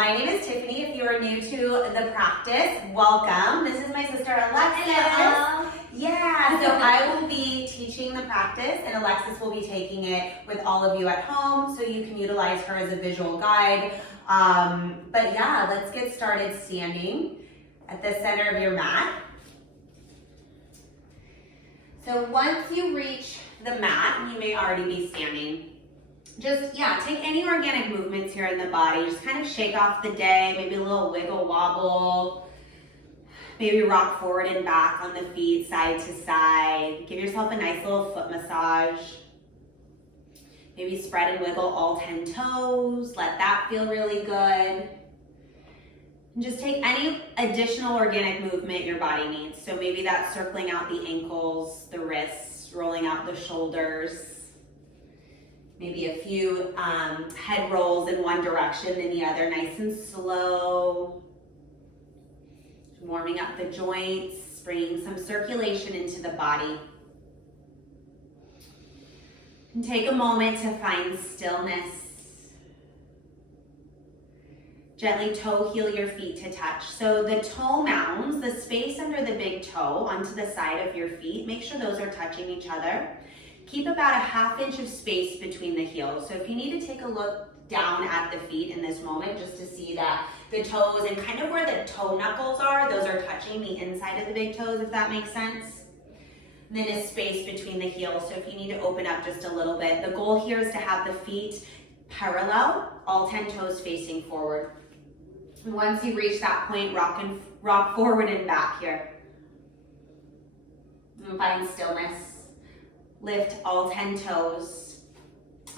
My name is Tiffany. If you are new to the practice, welcome. This is my sister Alexis. Hello. Yeah, so I will be teaching the practice and Alexis will be taking it with all of you at home so you can utilize her as a visual guide. But yeah, let's get started standing at the center of your mat. So once you reach the mat, you may already be standing. Just, take any organic movements here in the body. Just kind of shake off the day, maybe a little wiggle wobble. Maybe rock forward and back on the feet, side to side. Give yourself a nice little foot massage. Maybe spread and wiggle all 10 toes. Let that feel really good. And just take any additional organic movement your body needs. So maybe that's circling out the ankles, the wrists, rolling out the shoulders. Maybe a few head rolls in one direction, then the other, nice and slow. Warming up the joints, bringing some circulation into the body. And take a moment to find stillness. Gently toe heel your feet to touch. So the toe mounds, the space under the big toe onto the side of your feet, make sure those are touching each other. Keep about a 1/2 inch of space between the heels. So if you need to take a look down at the feet in this moment, just to see that the toes and kind of where the toe knuckles are, those are touching the inside of the big toes, if that makes sense. And then a space between the heels. So if you need to open up just a little bit, the goal here is to have the feet parallel, all 10 toes facing forward. And once you reach that point, rock forward and back here. And find stillness. Lift all 10 toes.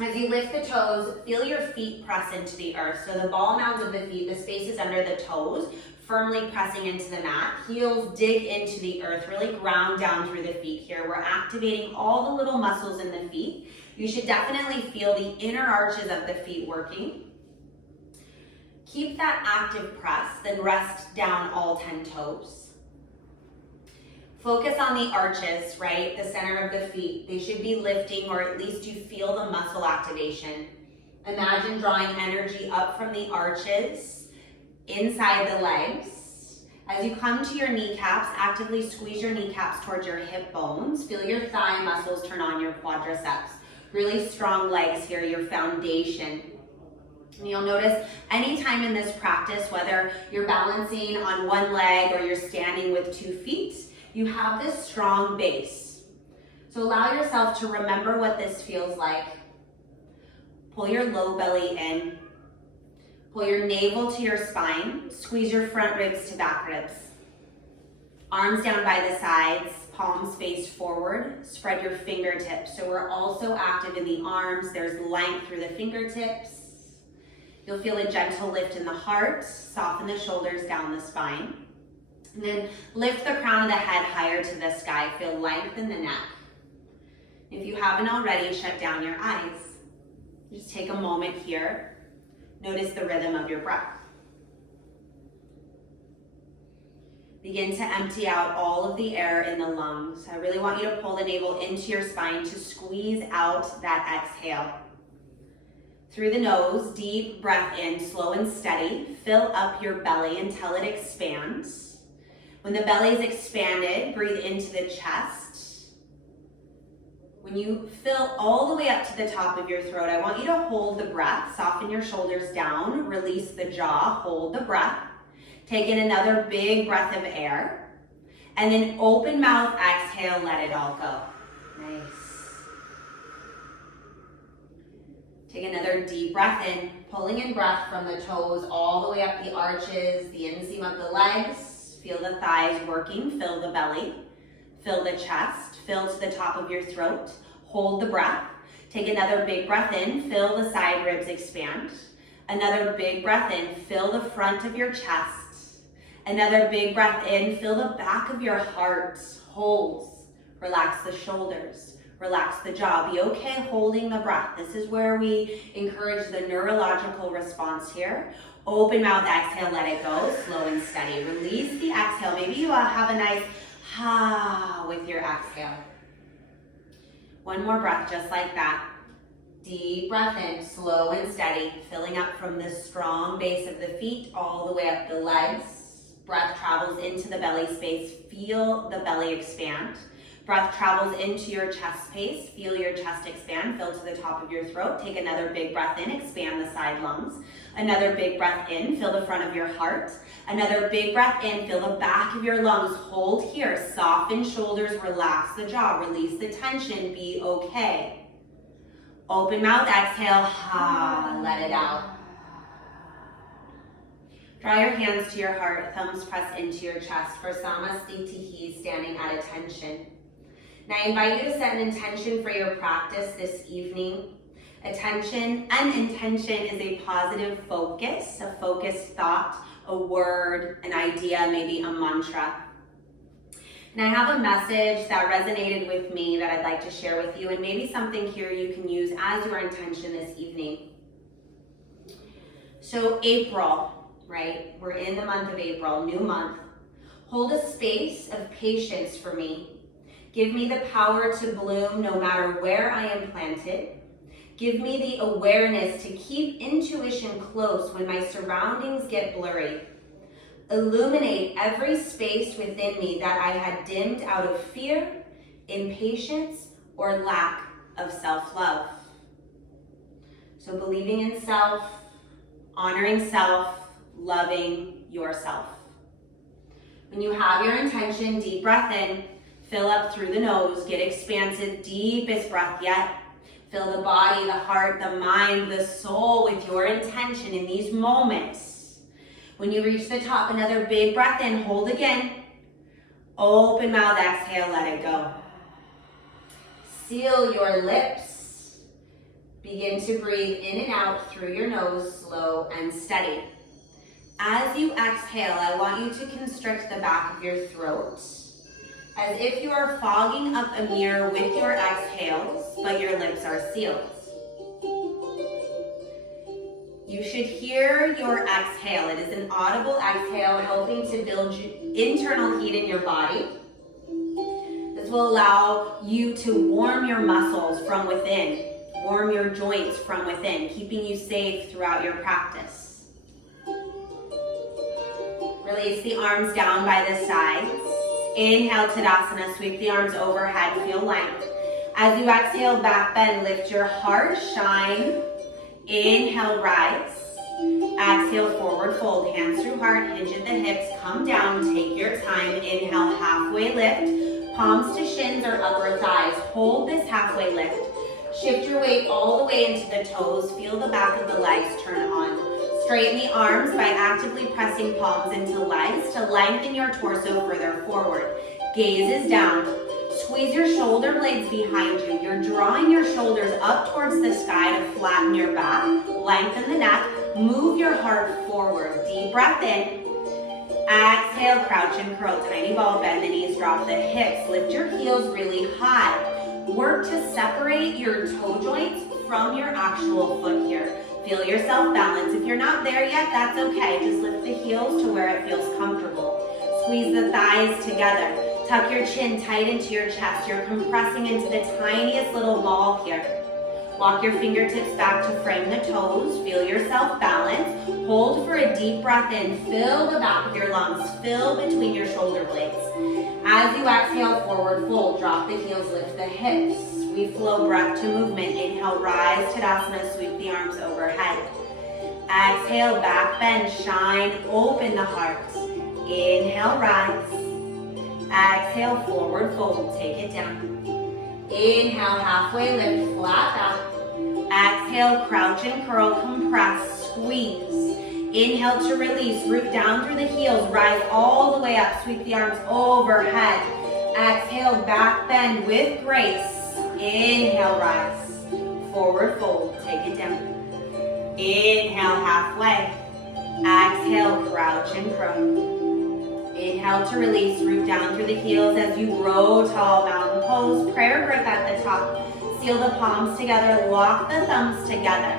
As you lift the toes, feel your feet press into the earth. So the ball mounds of the feet, the spaces under the toes, firmly pressing into the mat. Heels dig into the earth, really ground down through the feet here. We're activating all the little muscles in the feet. You should definitely feel the inner arches of the feet working. Keep that active press, then rest down all 10 toes. Focus on the arches, right? The center of the feet. They should be lifting, or at least you feel the muscle activation. Imagine drawing energy up from the arches inside the legs. As you come to your kneecaps, actively squeeze your kneecaps towards your hip bones. Feel your thigh muscles turn on your quadriceps. Really strong legs here, your foundation. And you'll notice anytime in this practice, whether you're balancing on one leg or you're standing with 2 feet, you have this strong base. So allow yourself to remember what this feels like. Pull your low belly in. Pull your navel to your spine. Squeeze your front ribs to back ribs. Arms down by the sides, palms face forward. Spread your fingertips. So we're also active in the arms. There's length through the fingertips. You'll feel a gentle lift in the heart. Soften the shoulders down the spine. And then lift the crown of the head higher to the sky. Feel length in the neck. If you haven't already, shut down your eyes. Just take a moment here. Notice the rhythm of your breath. Begin to empty out all of the air in the lungs. I really want you to pull the navel into your spine to squeeze out that exhale. Through the nose, deep breath in, slow and steady. Fill up your belly until it expands. When the belly is expanded, breathe into the chest. When you fill all the way up to the top of your throat, I want you to hold the breath. Soften your shoulders down, release the jaw, hold the breath. Take in another big breath of air. And then open mouth, exhale, let it all go. Nice. Take another deep breath in, pulling in breath from the toes all the way up the arches, the inseam of the legs. Feel the thighs working, fill the belly, fill the chest, fill to the top of your throat. Hold the breath. Take another big breath in, fill the side ribs expand. Another big breath in, fill the front of your chest. Another big breath in, fill the back of your heart. Hold, relax the shoulders, relax the jaw. Be okay holding the breath. This is where we encourage the neurological response here. Open mouth, exhale, let it go, slow and steady. Release the exhale. Maybe you have a nice ha with your exhale. One more breath, just like that. Deep breath in, slow and steady, filling up from the strong base of the feet all the way up the legs. Breath travels into the belly space. Feel the belly expand. Breath travels into your chest space. Feel your chest expand. Fill to the top of your throat. Take another big breath in. Expand the side lungs. Another big breath in. Fill the front of your heart. Another big breath in. Fill the back of your lungs. Hold here. Soften shoulders. Relax the jaw. Release the tension. Be okay. Open mouth, exhale, let it out. Draw your hands to your heart, thumbs press into your chest for Samasthiti, standing at attention. Now I invite you to set an intention for your practice this evening. An intention is a positive focus, a focused thought, a word, an idea, maybe a mantra. And I have a message that resonated with me that I'd like to share with you, and maybe something here you can use as your intention this evening. So April, right? We're in the month of April, new month. Hold a space of patience for me. Give me the power to bloom no matter where I am planted. Give me the awareness to keep intuition close when my surroundings get blurry. Illuminate every space within me that I had dimmed out of fear, impatience, or lack of self-love. So believing in self, honoring self, loving yourself. When you have your intention, deep breath in, fill up through the nose, get expansive, deepest breath yet. Fill the body, the heart, the mind, the soul with your intention in these moments. When you reach the top, another big breath in, hold again. Open mouth, exhale, let it go. Seal your lips. Begin to breathe in and out through your nose, slow and steady. As you exhale, I want you to constrict the back of your throat, as if you are fogging up a mirror with your exhales, but your lips are sealed. You should hear your exhale. It is an audible exhale, helping to build internal heat in your body. This will allow you to warm your muscles from within, warm your joints from within, keeping you safe throughout your practice. Release the arms down by the sides. Inhale, Tadasana, sweep the arms overhead, feel length. As you exhale, back bend, lift your heart, shine. Inhale, rise. Exhale, forward fold, hands through heart, hinge at the hips, come down, take your time. Inhale, halfway lift, palms to shins or upper thighs. Hold this halfway lift. Shift your weight all the way into the toes. Feel the back of the legs turn on. Straighten the arms by actively pressing palms into legs to lengthen your torso further forward. Gaze is down. Squeeze your shoulder blades behind you. You're drawing your shoulders up towards the sky to flatten your back. Lengthen the neck. Move your heart forward. Deep breath in. Exhale, crouch and curl. Tiny ball, bend the knees, drop the hips. Lift your heels really high. Work to separate your toe joints from your actual foot here. Feel yourself balance. If you're not there yet, that's okay. Just lift the heels to where it feels comfortable. Squeeze the thighs together. Tuck your chin tight into your chest. You're compressing into the tiniest little ball here. Walk your fingertips back to frame the toes. Feel yourself balance. Hold for a deep breath in. Fill the back of your lungs. Fill between your shoulder blades. As you exhale, forward fold. Drop the heels, lift the hips. We flow breath to movement. Inhale, rise, Tadasana, sweep the arms overhead. Exhale, back bend, shine, open the heart. Inhale, rise. Exhale, forward fold, take it down. Inhale, halfway lift, flat back. Exhale, crouch and curl, compress, squeeze. Inhale to release, root down through the heels, rise all the way up, sweep the arms overhead. Exhale, back bend with grace. Inhale, rise. Forward fold, take it down. Inhale, halfway. Exhale, crouch and curl. Inhale to release, root down through the heels as you grow tall, mountain pose. Prayer grip at the top. Seal the palms together, lock the thumbs together.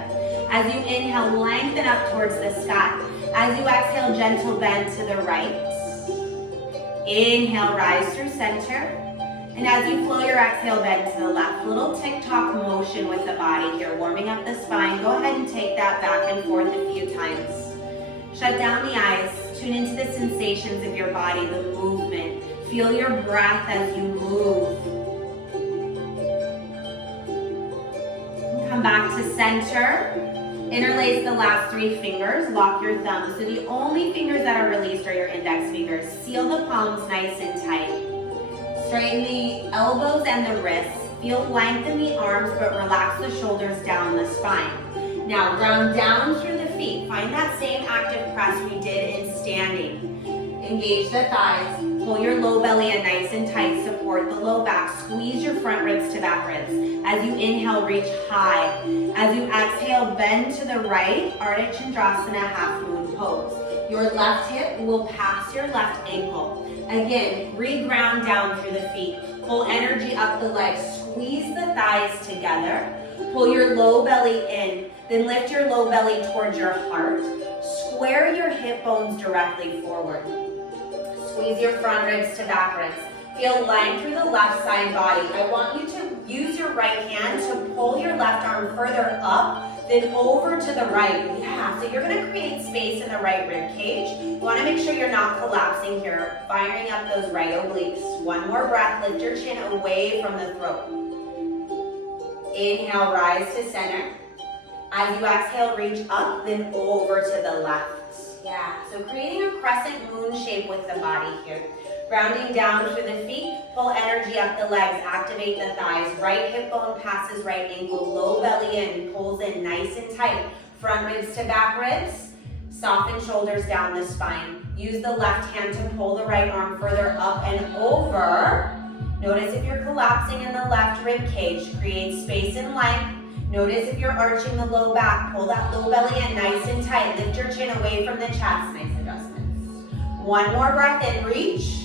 As you inhale, lengthen up towards the sky. As you exhale, gentle bend to the right. Inhale, rise through center. And as you flow your exhale, bend to the left. Little tick-tock motion with the body here, warming up the spine. Go ahead and take that back and forth a few times. Shut down the eyes. Tune into the sensations of your body, the movement. Feel your breath as you move. Come back to center. Interlace the last 3 fingers. Lock your thumbs. So the only fingers that are released are your index fingers. Seal the palms nice and tight. Straighten the elbows and the wrists. Feel length in the arms, but relax the shoulders down the spine. Now ground down through the feet. Find that same active press we did in standing. Engage the thighs. Pull your low belly in nice and tight. Support the low back. Squeeze your front ribs to back ribs. As you inhale, reach high. As you exhale, bend to the right. Ardha Chandrasana, half moon pose. Your left hip will pass your left ankle. Again, re-ground down through the feet. Pull energy up the legs. Squeeze the thighs together. Pull your low belly in. Then lift your low belly towards your heart. Square your hip bones directly forward. Squeeze your front ribs to back ribs. Feel length through the left side body. I want you to use your right hand to pull your left arm further up, then over to the right. Yeah, so you're gonna create space in the right rib cage. You wanna make sure you're not collapsing here, firing up those right obliques. One more breath, lift your chin away from the throat. Inhale, rise to center. As you exhale, reach up, then over to the left. Yeah, so creating a crescent moon shape with the body here. Grounding down through the feet, pull energy up the legs, activate the thighs. Right hip bone passes right ankle, low belly in, pulls in nice and tight. Front ribs to back ribs, soften shoulders down the spine. Use the left hand to pull the right arm further up and over. Notice if you're collapsing in the left rib cage, create space and length. Notice if you're arching the low back, pull that low belly in nice and tight. Lift your chin away from the chest, nice adjustments. One more breath in, reach.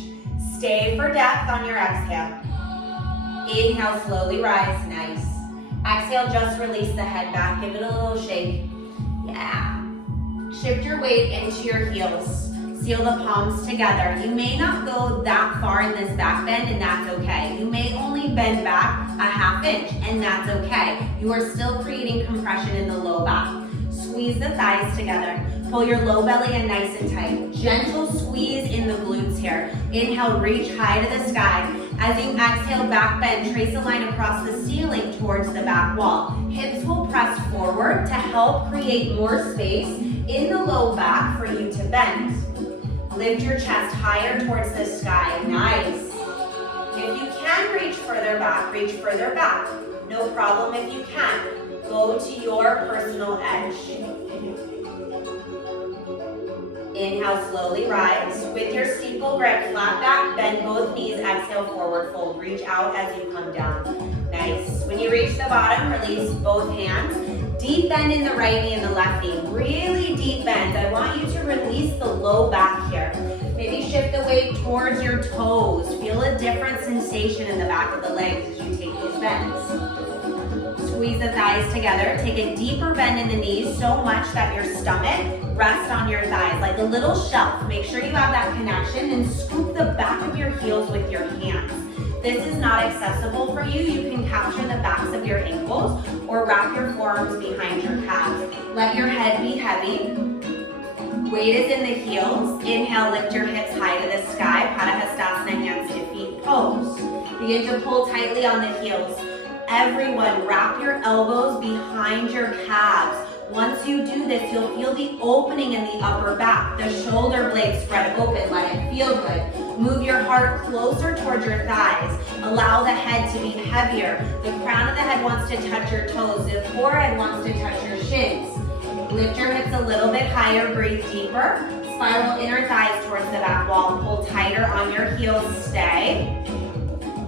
Stay for depth on your exhale. Inhale, slowly rise, nice. Exhale, just release the head back, give it a little shake. Yeah. Shift your weight into your heels. Seal the palms together. You may not go that far in this back bend, and that's okay. You may only bend back a ½ inch, and that's okay. You are still creating compression in the low back. Squeeze the thighs together. Pull your low belly in nice and tight. Gentle squeeze in the glutes here. Inhale, reach high to the sky. As you exhale, back bend, trace a line across the ceiling towards the back wall. Hips will press forward to help create more space in the low back for you to bend. Lift your chest higher towards the sky. Nice. If you can reach further back, reach further back. No problem if you can't. Go to your personal edge. Inhale, slowly rise. With your steeple grip, flat back, bend both knees, exhale, forward fold. Reach out as you come down. Nice. When you reach the bottom, release both hands. Deep bend in the right knee and the left knee. Really deep bend. I want you to release the low back here. Maybe shift the weight towards your toes. Feel a different sensation in the back of the legs as you take these bends. Squeeze the thighs together. Take a deeper bend in the knees so much that your stomach rests on your thighs like a little shelf. Make sure you have that connection and scoop the back of your heels with your hands. This is not accessible for you. You can capture the backs of your ankles or wrap your forearms behind your calves. Let your head be heavy. Weight is in the heels. Inhale, lift your hips high to the sky. Padahastasana, hands to feet pose. Begin to pull tightly on the heels. Everyone, wrap your elbows behind your calves. Once you do this, you'll feel the opening in the upper back. The shoulder blades spread open. Let it feel good. Move your heart closer towards your thighs. Allow the head to be heavier. The crown of the head wants to touch your toes. The forehead wants to touch your shins. Lift your hips a little bit higher. Breathe deeper. Spiral inner thighs towards the back wall. Pull tighter on your heels. Stay.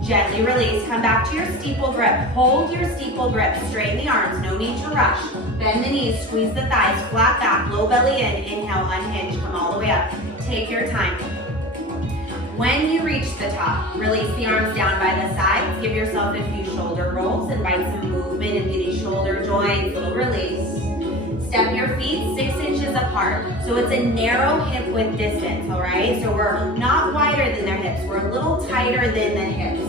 Gently release. Come back to your steeple grip. Hold your steeple grip. Straighten the arms. No need to rush. Bend the knees. Squeeze the thighs. Flat back. Low belly in. Inhale. Unhinge. Come all the way up. Take your time. When you reach the top, release the arms down by the sides. Give yourself a few shoulder rolls. Invite some movement into these shoulder joints. Little release. Step your feet 6 inches apart. So it's a narrow hip width distance, all right? So we're not wider than their hips. We're a little tighter than the hips.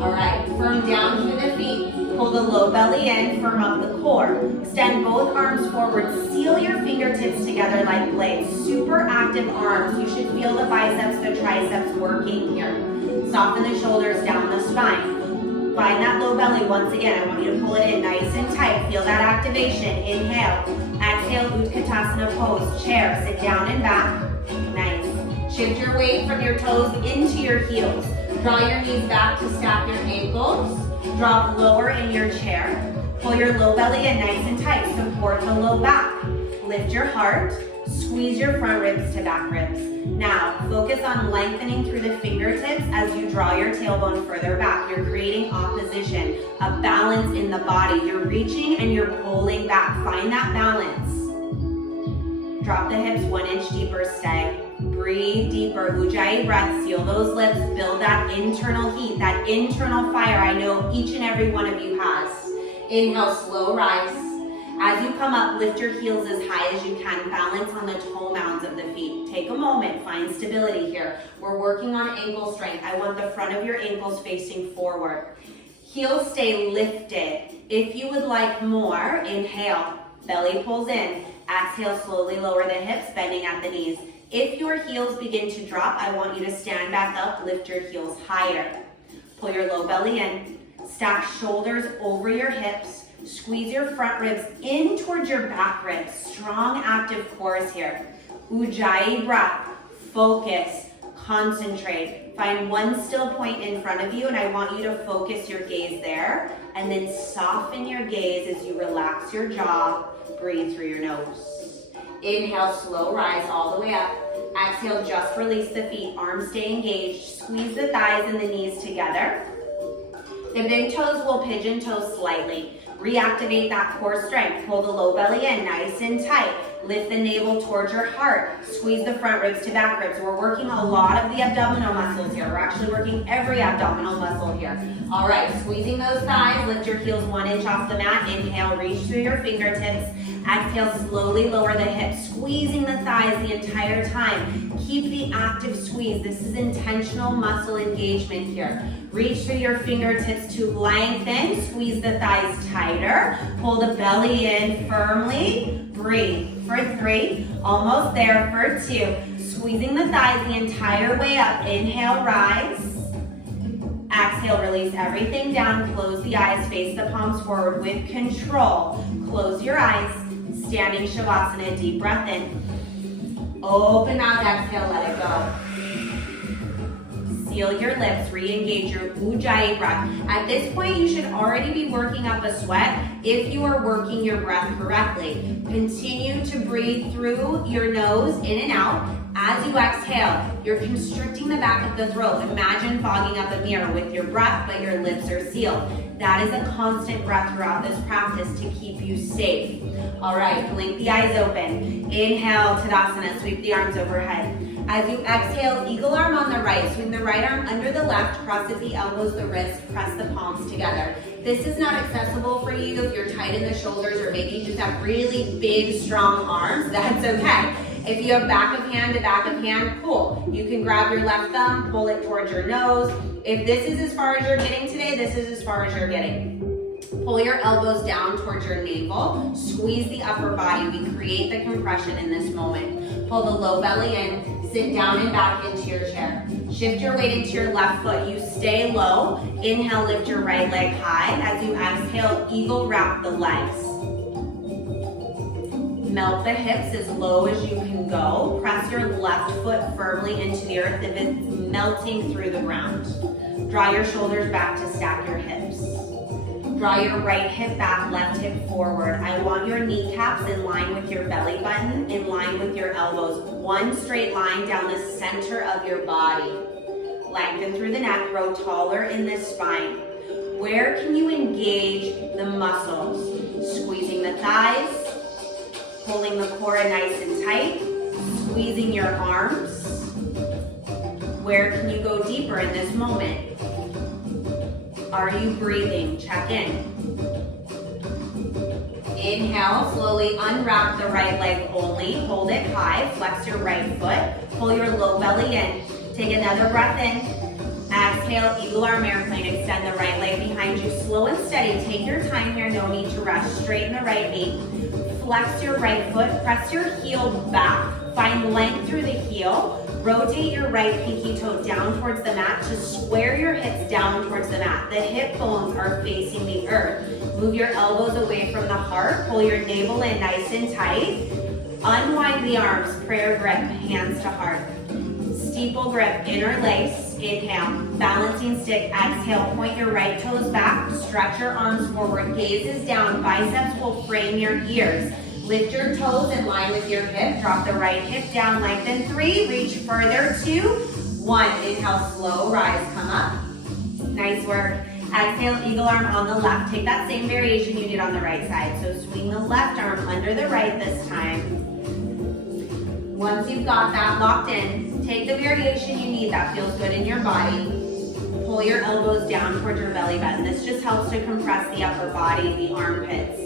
All right, firm down through the feet. Pull the low belly in, firm up the core. Extend both arms forward. Seal your fingertips together like blades. Super active arms. You should feel the biceps, the triceps working here. Soften the shoulders down the spine. Find that low belly once again. I want you to pull it in nice and tight. Feel that activation. Inhale. Exhale, Utkatasana pose. Chair. Sit down and back. Nice. Shift your weight from your toes into your heels. Draw your knees back to stack your ankles. Drop lower in your chair. Pull your low belly in nice and tight. Support the low back. Lift your heart. Squeeze your front ribs to back ribs. Now, focus on lengthening through the fingertips as you draw your tailbone further back. You're creating opposition, a balance in the body. You're reaching and you're pulling back. Find that balance. Drop the hips 1 inch deeper, stay. Breathe deeper, Ujjayi breath, seal those lips, build that internal heat, that internal fire I know each and every one of you has. Inhale, slow rise. As you come up, lift your heels as high as you can. Balance on the toe mounds of the feet. Take a moment, find stability here. We're working on ankle strength. I want the front of your ankles facing forward. Heels stay lifted. If you would like more, inhale, belly pulls in. Exhale, slowly lower the hips, bending at the knees. If your heels begin to drop, I want you to stand back up, lift your heels higher. Pull your low belly in. Stack shoulders over your hips. Squeeze your front ribs in towards your back ribs. Strong active cores here. Ujjayi breath. Focus. Concentrate. Find one still point in front of you and I want you to focus your gaze there. And then soften your gaze as you relax your jaw. Breathe through your nose. Inhale, slow rise all the way up. Exhale, just release the feet. Arms stay engaged. Squeeze the thighs and the knees together. The big toes will pigeon toe slightly. Reactivate that core strength. Pull the low belly in, nice and tight. Lift the navel towards your heart. Squeeze the front ribs to back ribs. We're working a lot of the abdominal muscles here. We're actually working every abdominal muscle here. All right, squeezing those thighs. Lift your heels 1 inch off the mat. Inhale, reach through your fingertips. Exhale, slowly lower the hips. Squeezing the thighs the entire time. Keep the active squeeze. This is intentional muscle engagement here. Reach through your fingertips to lengthen. Squeeze the thighs tighter. Pull the belly in firmly. Breathe for 3. Almost there for 2. Squeezing the thighs the entire way up. Inhale, rise. Exhale, release everything down. Close the eyes, face the palms forward with control. Close your eyes. Standing Shavasana, deep breath in. Open out, exhale, let it go. Seal your lips, re-engage your Ujjayi breath. At this point, you should already be working up a sweat if you are working your breath correctly. Continue to breathe through your nose, in and out. As you exhale, you're constricting the back of the throat. Imagine fogging up a mirror with your breath, but your lips are sealed. That is a constant breath throughout this practice to keep you safe. All right, blink the eyes open. Inhale, Tadasana, sweep the arms overhead. As you exhale, eagle arm on the right. Swing the right arm under the left, cross at the elbows, the wrists, press the palms together. This is not accessible for you if you're tight in the shoulders or maybe you just have really big, strong arms. That's okay. If you have back of hand to back of hand, pull. You can grab your left thumb, pull it towards your nose. If this is as far as you're getting today, this is as far as you're getting. Pull your elbows down towards your navel. Squeeze the upper body. We create the compression in this moment. Pull the low belly in. Sit down and back into your chair. Shift your weight into your left foot. You stay low. Inhale, lift your right leg high. As you exhale, eagle wrap the legs. Melt the hips as low as you can go. Press your left foot firmly into the earth if it's melting through the ground. Draw your shoulders back to stack your hips. Draw your right hip back, left hip forward. I want your kneecaps in line with your belly button, in line with your elbows. One straight line down the center of your body. Lengthen through the neck, grow taller in the spine. Where can you engage the muscles? Squeezing the thighs, pulling the core in nice and tight, squeezing your arms. Where can you go deeper in this moment? Are you breathing? Check in. Inhale, slowly unwrap the right leg only. Hold it high, flex your right foot. Pull your low belly in. Take another breath in. Exhale, eagle arm airplane. Extend the right leg behind you. Slow and steady. Take your time here. No need to rush. Straighten the right knee. Flex your right foot. Press your heel back. Find length through the heel. Rotate your right pinky toe down towards the mat to square your hips down towards the mat. The hip bones are facing the earth. Move your elbows away from the heart. Pull your navel in nice and tight. Unwind the arms. Prayer grip. Hands to heart. Steeple grip. Interlace. Inhale, balancing stick, exhale, point your right toes back, stretch your arms forward, gaze is down, biceps will frame your ears. Lift your toes in line with your hip, drop the right hip down, lengthen 3, reach further, 2, 1. Inhale, slow rise, come up. Nice work. Exhale, eagle arm on the left. Take that same variation you did on the right side. So swing the left arm under the right this time. Once you've got that locked in, take the variation you need that feels good in your body. Pull your elbows down towards your belly button. This just helps to compress the upper body, the armpits.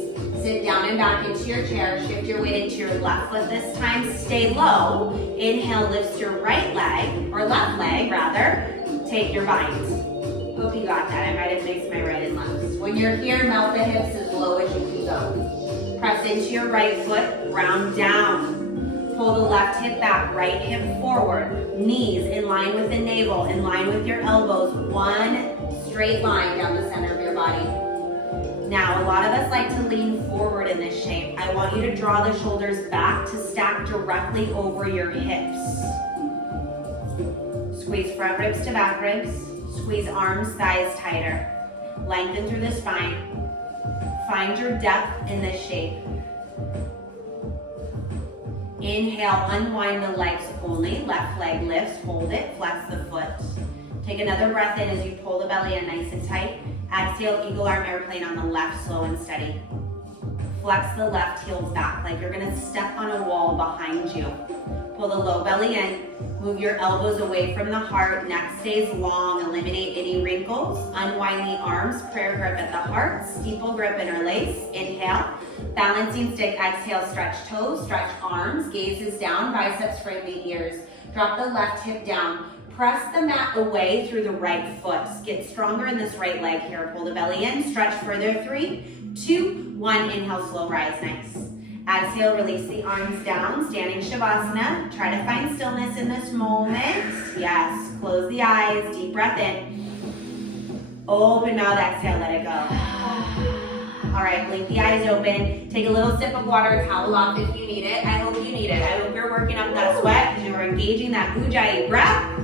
Sit down and back into your chair. Shift your weight into your left foot this time. Stay low. Inhale, lifts your right leg, or left leg rather. Take your bind. Hope you got that. I might have mixed my right and left. When you're here, melt the hips as low as you can go. Press into your right foot, round down. Pull the left hip back, right hip forward. Knees in line with the navel, in line with your elbows. One straight line down the center of your body. Now, a lot of us like to lean forward in this shape. I want you to draw the shoulders back to stack directly over your hips. Squeeze front ribs to back ribs. Squeeze arms, thighs tighter. Lengthen through the spine. Find your depth in this shape. Inhale, unwind the legs only. Left leg lifts, hold it, flex the foot. Take another breath in as you pull the belly in nice and tight. Exhale, eagle arm airplane on the left, slow and steady. Flex the left heels back like you're gonna step on a wall behind you. Pull the low belly in. Move your elbows away from the heart. Neck stays long. Eliminate any wrinkles. Unwind the arms. Prayer grip at the heart. Steeple grip, interlace. Inhale. Balancing stick. Exhale. Stretch toes. Stretch arms. Gaze is down. Biceps frame the ears. Drop the left hip down. Press the mat away through the right foot. Get stronger in this right leg here. Pull the belly in. Stretch further. 3, 2, 1. Inhale. Slow rise. Nice. Exhale, release the arms down, standing Shavasana. Try to find stillness in this moment. Yes, close the eyes, deep breath in. Open mouth, exhale, let it go. All right, blink the eyes open. Take a little sip of water, towel off if you need it. I hope you need it. I hope you're working up that sweat because you're engaging that Ujjayi breath.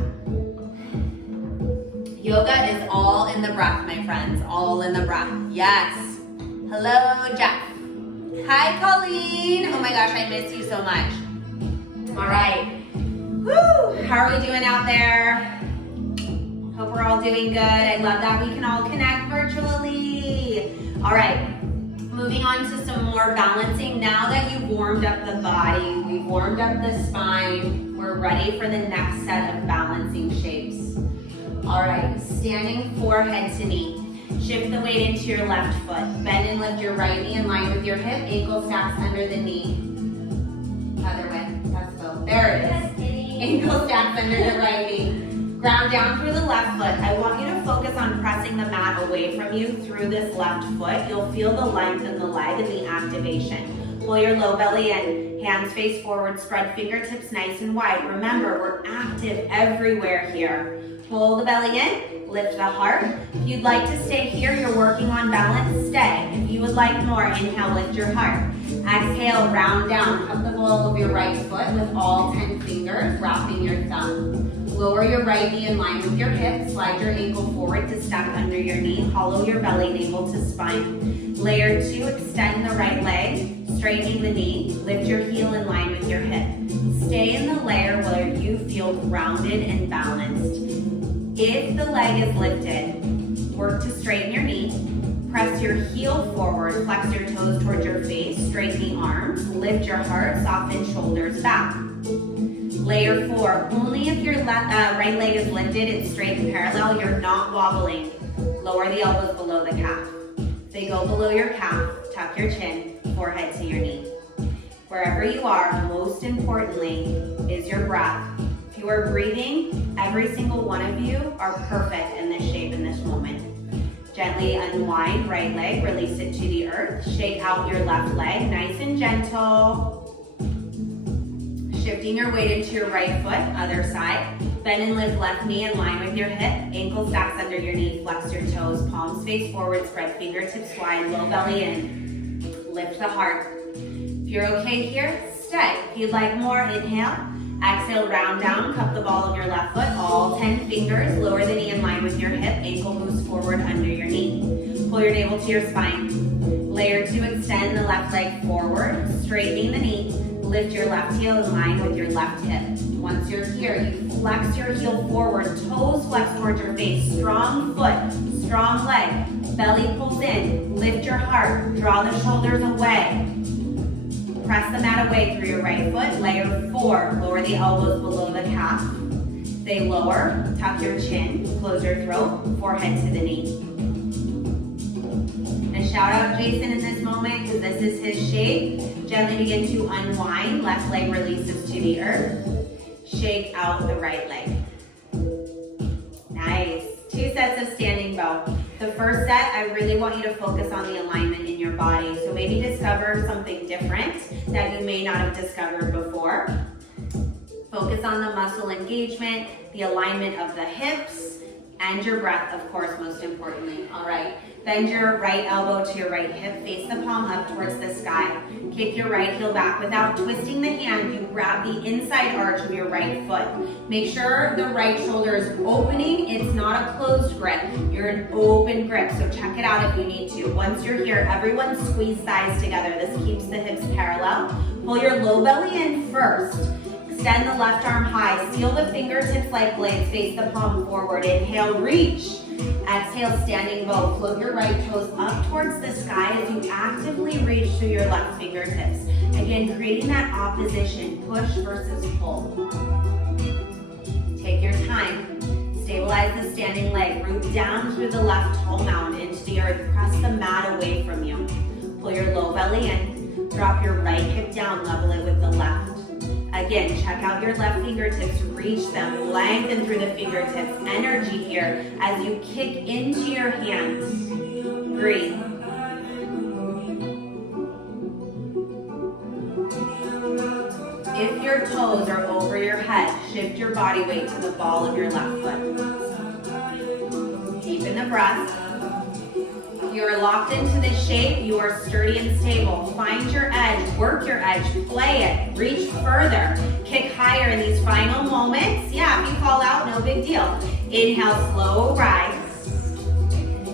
Yoga is all in the breath, my friends, all in the breath. Yes. Hello, Jeff. Hi, Colleen. Oh my gosh, I miss you so much. All right. Woo! How are we doing out there? Hope we're all doing good. I love that we can all connect virtually. All right. Moving on to some more balancing. Now that you've warmed up the body, we've warmed up the spine, we're ready for the next set of balancing shapes. All right. Standing forehead to knee. Shift the weight into your left foot. Bend and lift your right knee in line with your hip. Ankle stacks under the knee. Other way. Let's go. There it is. Ankle stacks under the right knee. Ground down through the left foot. I want you to focus on pressing the mat away from you through this left foot. You'll feel the length in the leg and the activation. Pull your low belly in. Hands face forward. Spread fingertips nice and wide. Remember, we're active everywhere here. Pull the belly in. Lift the heart. If you'd like to stay here, you're working on balance, stay. If you would like more, inhale, lift your heart. Exhale, round down. Cup the ball of your right foot with all 10 fingers, wrapping your thumb. Lower your right knee in line with your hip. Slide your ankle forward to step under your knee. Hollow your belly, navel to spine. Layer 2, extend the right leg, straightening the knee. Lift your heel in line with your hip. Stay in the layer where you feel grounded and balanced. If the leg is lifted, work to straighten your knee. Press your heel forward, flex your toes towards your face, straighten the arms, lift your heart, soften shoulders back. Layer 4, only if your right leg is lifted and straight and parallel, you're not wobbling. Lower the elbows below the calf. If they go below your calf, tuck your chin, forehead to your knee. Wherever you are, most importantly, is your breath. If you are breathing Every single one of you are perfect in this shape in this moment. Gently unwind right leg, release it to the earth. Shake out your left leg, nice and gentle. Shifting your weight into your right foot, other side. Bend and lift left knee in line with your hip. Ankle stacks under your knee, flex your toes. Palms face forward, spread fingertips wide, low belly in. Lift the heart. If you're okay here, stay. If you'd like more, inhale. Exhale, round down, cup the ball of your left foot, all 10 fingers. Lower the knee in line with your hip. Ankle moves forward under your knee. Pull your navel to your spine. Layer 2, extend the left leg forward, straightening the knee. Lift your left heel in line with your left hip. Once you're here, you flex your heel forward, toes flex towards your face. Strong foot, strong leg. Belly pulls in, lift your heart, draw the shoulders away. Press the mat away through your right foot. Layer 4, lower the elbows below the calf. Stay lower, tuck your chin, close your throat, forehead to the knee. And shout out Jason in this moment because this is his shape. Gently begin to unwind. Left leg releases to the earth. Shake out the right leg. Nice. 2 sets of standing bow. The first set, I really want you to focus on the alignment in your body. So maybe discover something different that you may not have discovered before. Focus on the muscle engagement, the alignment of the hips, and your breath, of course, most importantly. All right. Bend your right elbow to your right hip, face the palm up towards the sky. Kick your right heel back. Without twisting the hand, you grab the inside arch of your right foot. Make sure the right shoulder is opening. It's not a closed grip. You're an open grip, so check it out if you need to. Once you're here, everyone squeeze thighs together. This keeps the hips parallel. Pull your low belly in first. Extend the left arm high. Seal the fingertips like blades. Face the palm forward. Inhale, reach. Exhale, standing bow. Float your right toes up towards the sky as you actively reach through your left fingertips. Again, creating that opposition, push versus pull. Take your time. Stabilize the standing leg. Root down through the left toe mound into the earth. Press the mat away from you. Pull your low belly in. Drop your right hip down. Level it with the left. Again, check out your left fingertips, reach them, lengthen through the fingertips. Energy here as you kick into your hands. Breathe. If your toes are over your head, shift your body weight to the ball of your left foot. Deepen the breath. You are locked into this shape. You are sturdy and stable. Find your edge, work your edge, play it, reach further, kick higher in these final moments. Yeah, if you fall out, no big deal. Inhale, slow rise.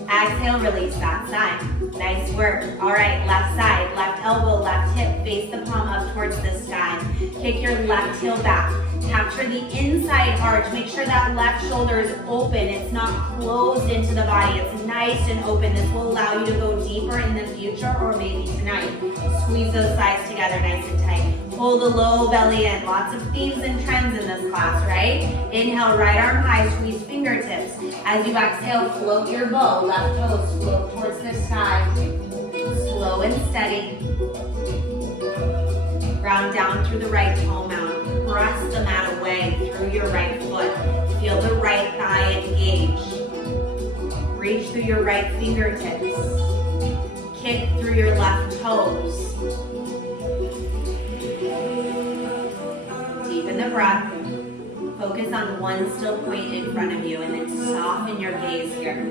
Exhale, release that side. Nice work. All right, left side, left elbow, left hip, face the palm up towards the sky. Kick your left heel back. Capture the inside arch. Make sure that left shoulder is open. It's not closed into the body. It's nice and open. This will allow you to go deeper in the future or maybe tonight. Squeeze those sides together nice and tight. Pull the low belly in. Lots of themes and trends in this class, right? Inhale, right arm high, squeeze fingertips. As you exhale, float your bow. Left toes float towards the sky. Slow and steady. Ground down through the right toe mound. Press the mat away through your right foot. Feel the right thigh engage. Reach through your right fingertips. Kick through your left toes. Deepen the breath. Focus on one still point in front of you and then soften your gaze here.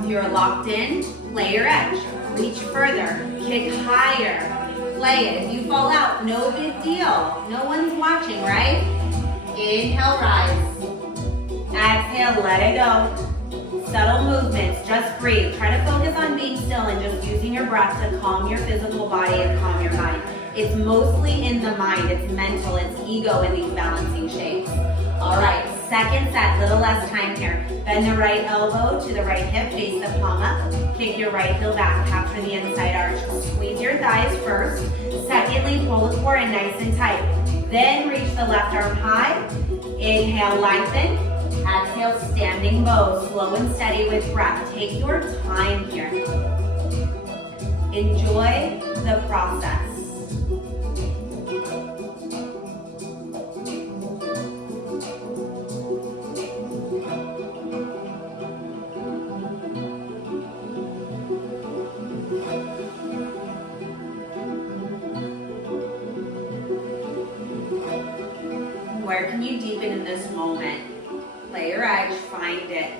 If you're locked in, play your edge. Reach further. Kick higher. Play it. If you fall out, no big deal. No one's watching, right? Inhale, rise. Exhale, let it go. Subtle movements, just breathe. Try to focus on being still and just using your breath to calm your physical body and calm your mind. It's mostly in the mind, it's mental, it's ego in these balancing shapes. All right, second set, little less time here. Bend the right elbow to the right hip, face the palm up. Kick your right heel back, capture the inside arch. Squeeze your thighs first. Secondly, pull the core in nice and tight. Then reach the left arm high. Inhale, lengthen. Exhale, standing bow, slow and steady with breath. Take your time here. Enjoy the process. where can you deepen in this moment? Lay your edge, find it.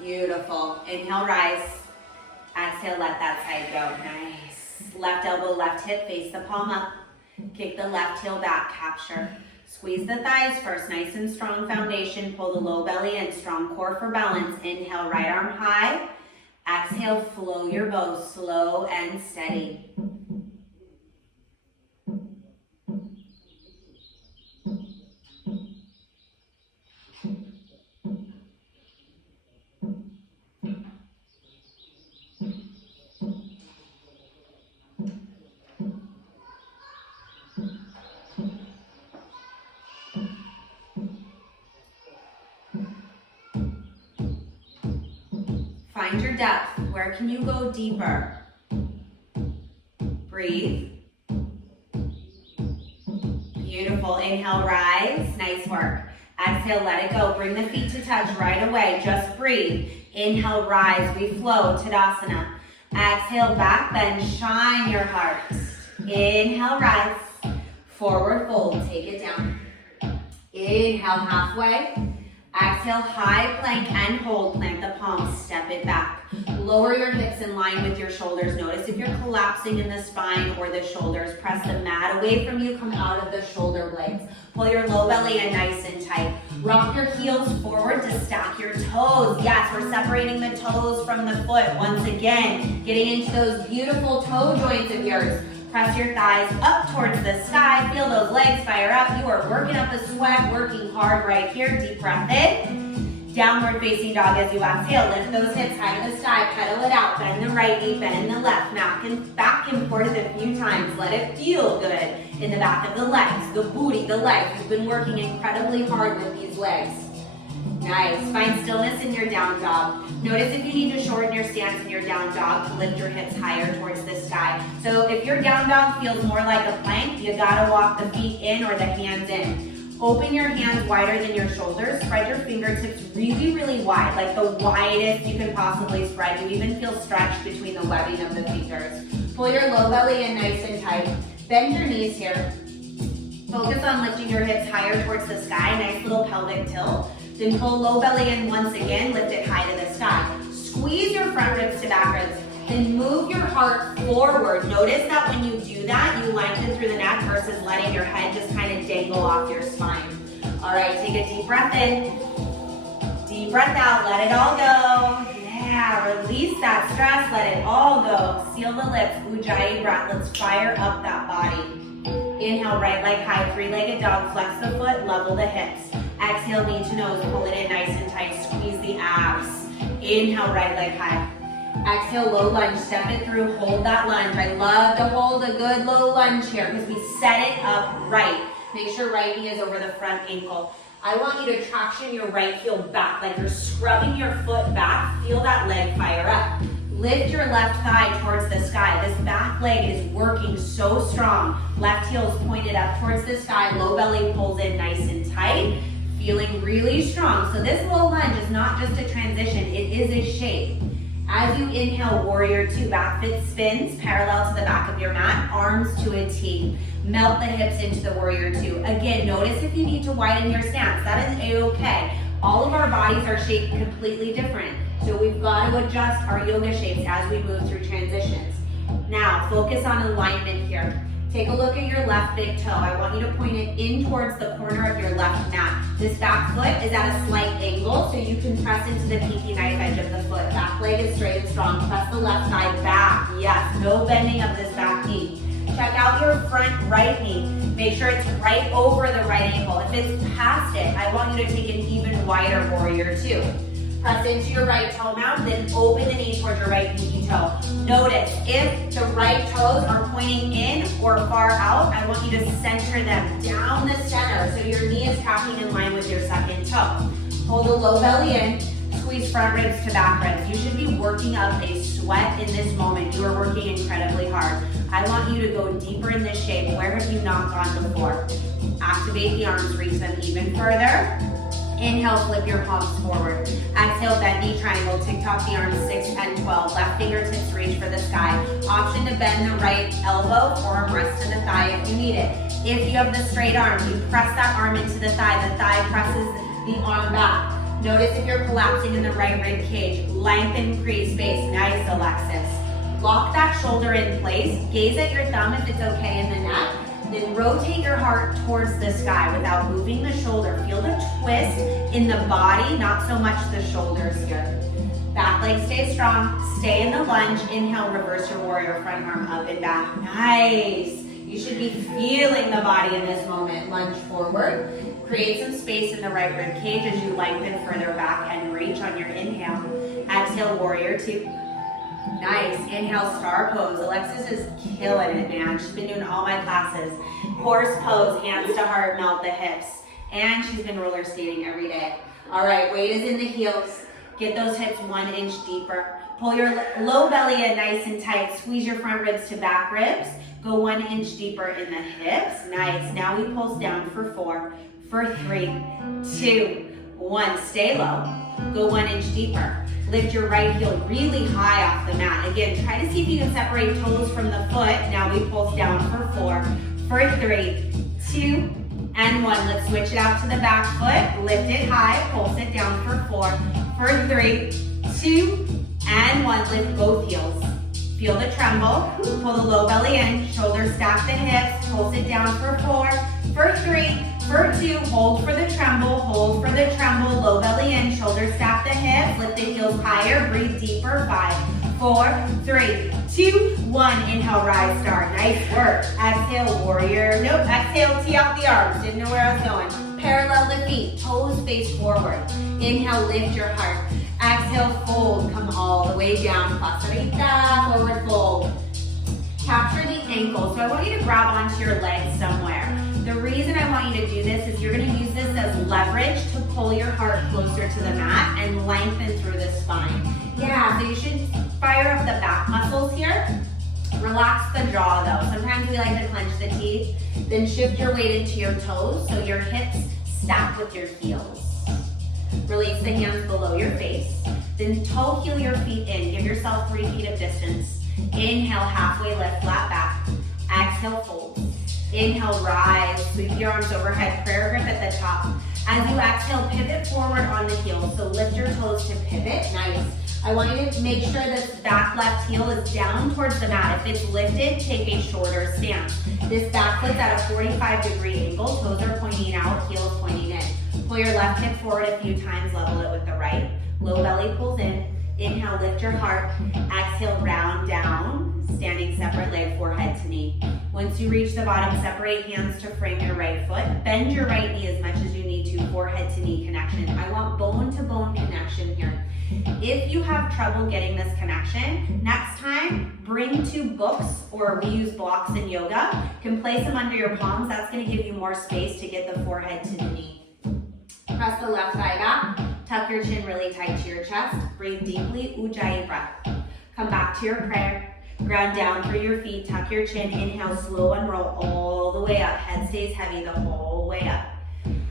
Beautiful. Inhale, rise. Exhale, let that side go. Nice. Left elbow, left hip, face the palm up. Kick the left heel back, capture. Squeeze the thighs first, nice and strong foundation. Pull the low belly in, strong core for balance. Inhale, right arm high. Exhale, flow your bow, slow and steady. Find your depth. Where can you go deeper? Breathe. Beautiful. Inhale, rise. Nice work. Exhale, let it go. Bring the feet to touch right away. Just breathe. Inhale, rise. We flow. Tadasana. Exhale, back bend. Shine your heart. Inhale, rise. Forward fold. Take it down. Inhale, halfway. Exhale, high plank and hold. Plant the palms, step it back. Lower your hips in line with your shoulders. Notice if you're collapsing in the spine or the shoulders. Press the mat away from you. Come out of the shoulder blades. Pull your low belly in nice and tight. Rock your heels forward to stack your toes. Yes, we're separating the toes from the foot. Once again, getting into those beautiful toe joints of yours. Press your thighs up towards the sky. Feel those legs fire up. You are working up a sweat, working hard right here. Deep breath in. Downward facing dog as you exhale. Lift those hips high to the sky. Pedal it out. Bend the right knee, bend the left. Back and forth a few times. Let it feel good in the back of the legs, the booty, the legs. You've been working incredibly hard with these legs. Nice. Find stillness in your down dog. Notice if you need to shorten your stance in your down dog to lift your hips higher towards the sky. So if your down dog feels more like a plank, you gotta walk the feet in or the hands in. Open your hands wider than your shoulders. Spread your fingertips really, really wide, like the widest you can possibly spread. You even feel stretch between the webbing of the fingers. Pull your low belly in nice and tight. Bend your knees here. Focus on lifting your hips higher towards the sky. Nice little pelvic tilt. Then pull low belly in once again, lift it high to the sky. Squeeze your front ribs to back ribs. Then move your heart forward. Notice that when you do that, you lengthen through the neck versus letting your head just kind of dangle off your spine. All right, take a deep breath in. Deep breath out, let it all go. Yeah, release that stress, let it all go. Seal the lips, Ujjayi breath. Let's fire up that body. Inhale, right leg high, three-legged dog. Flex the foot, level the hips. Exhale, knee to nose, pull it in nice and tight, squeeze the abs. Inhale, right leg high. Exhale, low lunge, step it through, hold that lunge. I love to hold a good low lunge here because we set it up right. Make sure right knee is over the front ankle. I want you to traction your right heel back, like you're scrubbing your foot back. Feel that leg fire up. Lift your left thigh towards the sky. This back leg is working so strong. Left heel is pointed up towards the sky. Low belly pulls in nice and tight. Feeling really strong. So this low lunge is not just a transition, it is a shape. As you inhale, warrior two, back foot spins parallel to the back of your mat, arms to a T. Melt the hips into the warrior two. Again, notice if you need to widen your stance, that is a-okay. All of our bodies are shaped completely different. So we've got to adjust our yoga shapes as we move through transitions. Now, focus on alignment here. Take a look at your left big toe. I want you to point it in towards the corner of your left mat. This back foot is at a slight angle, so you can press into the pinky knife edge of the foot. Back leg is straight and strong. Press the left side back. Yes, no bending of this back knee. Check out your front right knee. Make sure it's right over the right ankle. If it's past it, I want you to take an even wider warrior two. Press into your right toe mound, then open the knee towards your right pinky toe. Notice if the right toes are pointing in or far out, I want you to center them down the center so your knee is tapping in line with your second toe. Hold the low belly in, squeeze front ribs to back ribs. You should be working up a sweat in this moment. You are working incredibly hard. I want you to go deeper in this shape. Where have you not gone before? Activate the arms, reach them even further. Inhale, flip your palms forward. Exhale, bend knee triangle, tick-tock the arms, 6, 10, 12. Left fingertips reach for the sky. Option to bend the right elbow, forearm rest to the thigh if you need it. If you have the straight arm, you press that arm into the thigh presses the arm back. Notice if you're collapsing in the right rib cage, lengthen, create space. Nice, Alexis. Lock that shoulder in place. Gaze at your thumb if it's okay in the neck. Then rotate your heart towards the sky without moving the shoulder. Feel the twist in the body, not so much the shoulders here. Back leg stay strong. Stay in the lunge. Inhale, reverse your warrior, front arm up and back. Nice. You should be feeling the body in this moment. Lunge forward. Create some space in the right rib cage as you lengthen further back and reach on your inhale. Exhale, warrior two. Nice. Inhale, star pose. Alexis is killing it, man. She's been doing all my classes. Horse pose, hands to heart, melt the hips. And she's been roller skating every day. All right, weight is in the heels. Get those hips 1 inch deeper. Pull your low belly in nice and tight. Squeeze your front ribs to back ribs. Go 1 inch deeper in the hips. Nice. Now we pulse down for 4, for 3, 2, 1. Stay low. Go 1 inch deeper. Lift your right heel really high off the mat. Again, try to see if you can separate toes from the foot. Now we pulse down for 4, for 3, 2, and 1. Let's switch it out to the back foot. Lift it high, pulse it down for 4, for 3, 2, and 1. Lift both heels. Feel the tremble. Pull the low belly in. Shoulders stack the hips. Pulse it down for 4, for 3, for 2. Hold for the tremble. Hold for the tremble. Low belly in. Shoulders stack the hips. Lift the heels higher. Breathe deeper. 5, 4, 3, 2, 1. Inhale, rise star. Nice work. Exhale, warrior. Nope. Exhale, tee out the arms. Didn't know where I was going. Parallel the feet. Toes face forward. Inhale, lift your heart. Exhale, fold. Come all the way down. Pasarita, forward fold. Capture the ankle. So I want you to grab onto your legs somewhere. The reason I want you to do this is you're going to use this as leverage to pull your heart closer to the mat and lengthen through the spine. Yeah, so you should fire up the back muscles here. Relax the jaw though. Sometimes we like to clench the teeth. Then shift your weight into your toes so your hips stack with your heels. Release the hands below your face. Then toe heel your feet in. Give yourself 3 feet of distance. Inhale, halfway lift, flat back. Exhale, fold. Inhale, rise. Sweep your arms overhead. Prayer grip at the top. As you exhale, pivot forward on the heels. So lift your toes to pivot. Nice. I want you to make sure this back left heel is down towards the mat. If it's lifted, take a shorter stance. This back foot's at a 45-degree angle. Toes are pointing out, heels pointing in. Pull your left hip forward a few times, level it with the right. Low belly pulls in. Inhale, lift your heart. Exhale, round down. Standing separate leg, forehead to knee. Once you reach the bottom, separate hands to frame your right foot. Bend your right knee as much as you need to, forehead to knee connection. I want bone to bone connection here. If you have trouble getting this connection, next time, bring 2 books, or we use blocks in yoga. You can place them under your palms. That's gonna give you more space to get the forehead to the knee. Press the left thigh back. Tuck your chin really tight to your chest. Breathe deeply, Ujjayi breath. Come back to your prayer. Ground down through your feet. Tuck your chin. Inhale, slow and roll all the way up. Head stays heavy the whole way up.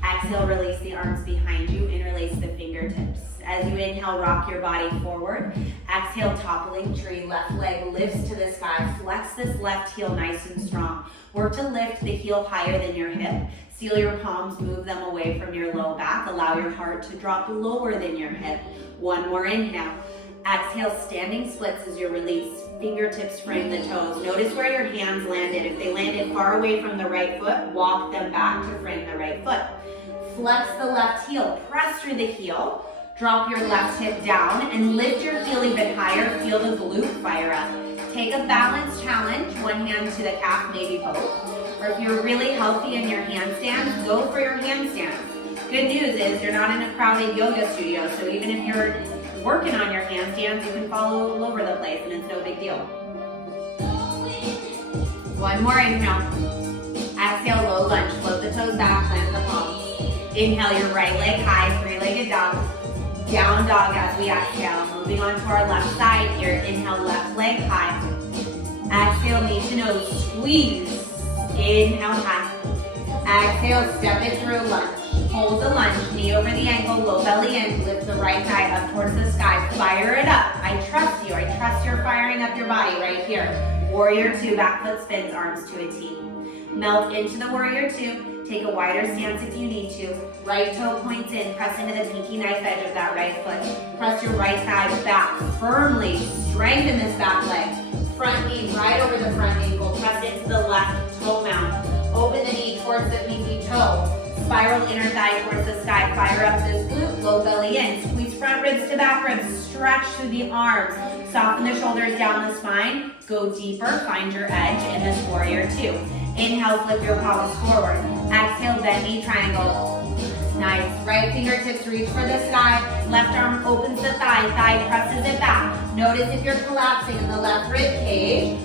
Exhale, release the arms behind you. Interlace the fingertips. As you inhale, rock your body forward. Exhale, toppling tree. Left leg lifts to the sky. Flex this left heel nice and strong. Work to lift the heel higher than your hip. Seal your palms, move them away from your low back. Allow your heart to drop lower than your hip. 1 more inhale. Exhale, standing splits as you release. Fingertips frame the toes. Notice where your hands landed. If they landed far away from the right foot, walk them back to frame the right foot. Flex the left heel. Press through the heel. Drop your left hip down and lift your heel even higher. Feel the glute fire up. Take a balance challenge. 1 hand to the calf, maybe both. Or if you're really healthy in your handstands, go for your handstands. Good news is you're not in a crowded yoga studio, so even if you're working on your handstands, you can follow all over the place and it's no big deal. 1 more inhale. Exhale, low lunge. Float the toes back, plant the palms. Inhale your right leg high, 3-legged dog. Down dog as we exhale. Moving on to our left side here. Inhale, left leg high. Exhale, knee to nose. Squeeze. Inhale, high. Exhale, step it through, lunge. Hold the lunge, knee over the ankle, low belly in. Lift the right thigh up towards the sky. Fire it up. I trust you. I trust you're firing up your body right here. Warrior 2, back foot spins, arms to a T. Melt into the warrior two. Take a wider stance if you need to. Right toe points in. Press into the pinky knife edge of that right foot. Press your right thigh back firmly. Strengthen this back leg. Front knee right over the front ankle. Press into the left toe mount. Open the knee towards the pinky toe. Spiral inner thigh towards the sky. Fire up this glute. Low belly in. Squeeze front ribs to back ribs. Stretch through the arms. Soften the shoulders down the spine. Go deeper. Find your edge in this warrior two. Inhale, flip your palms forward. Exhale, bend knee triangle. Nice. Right fingertips reach for the sky. Left arm opens the thigh. Thigh presses it back. Notice if you're collapsing in the left rib cage.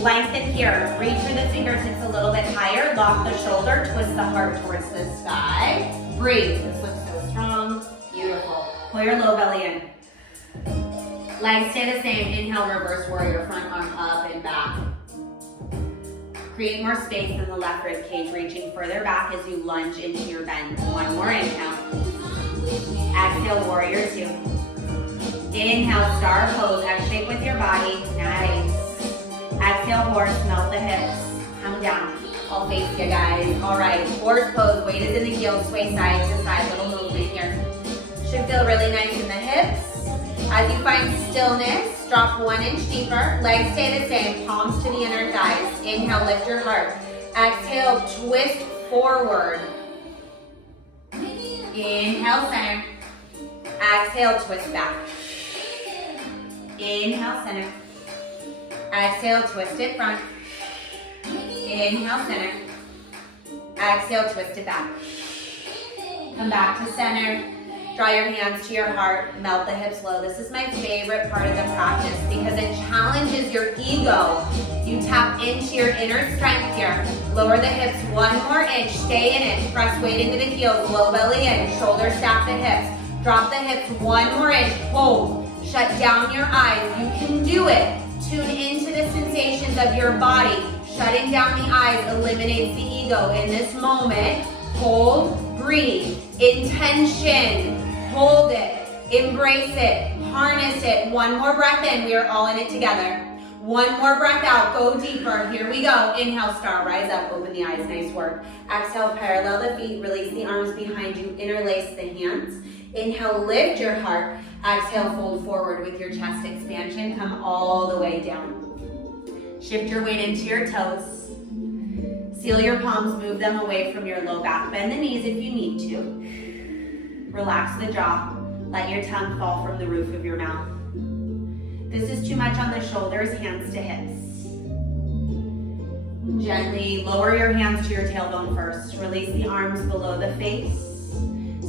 Lengthen here. Reach for the fingertips a little bit higher. Lock the shoulder. Twist the heart towards the sky. Breathe. This looks so strong. Beautiful. Pull your low belly in. Legs stay the same. Inhale, reverse warrior. Front arm up and back. Create more space in the left rib cage, reaching further back as you lunge into your bend. One more inhale. Exhale, warrior two. Inhale, star pose. X shape with your body. Nice. Exhale, horse. Melt the hips. Come down. I'll face you guys. All right. Horse pose. Weight is in the heels. Sway side to side. Little movement here. Should feel really nice in the hips. As you find stillness, drop 1 inch deeper. Legs stay the same. Palms to the inner thighs. Inhale, lift your heart. Exhale, twist forward. Inhale, center. Exhale, twist back. Inhale, center. Exhale, twist it front. Inhale, center. Exhale, twist it back. Come back to center. Draw your hands to your heart, melt the hips low. This is my favorite part of the practice because it challenges your ego. You tap into your inner strength here. Lower the hips 1 more inch, stay in it. Press weight into the heels, low belly in, shoulders stack the hips. Drop the hips 1 more inch, hold. Shut down your eyes, you can do it. Tune into the sensations of your body. Shutting down the eyes eliminates the ego. In this moment, hold, breathe, intention. Hold it, embrace it, harness it. 1 more breath in, we are all in it together. 1 more breath out, go deeper. Here we go. Inhale, star, rise up, open the eyes, nice work. Exhale, parallel the feet, release the arms behind you, interlace the hands. Inhale, lift your heart. Exhale, fold forward with your chest expansion. Come all the way down. Shift your weight into your toes. Seal your palms, move them away from your low back. Bend the knees if you need to. Relax the jaw. Let your tongue fall from the roof of your mouth. This is too much on the shoulders, hands to hips. Gently lower your hands to your tailbone first. Release the arms below the face.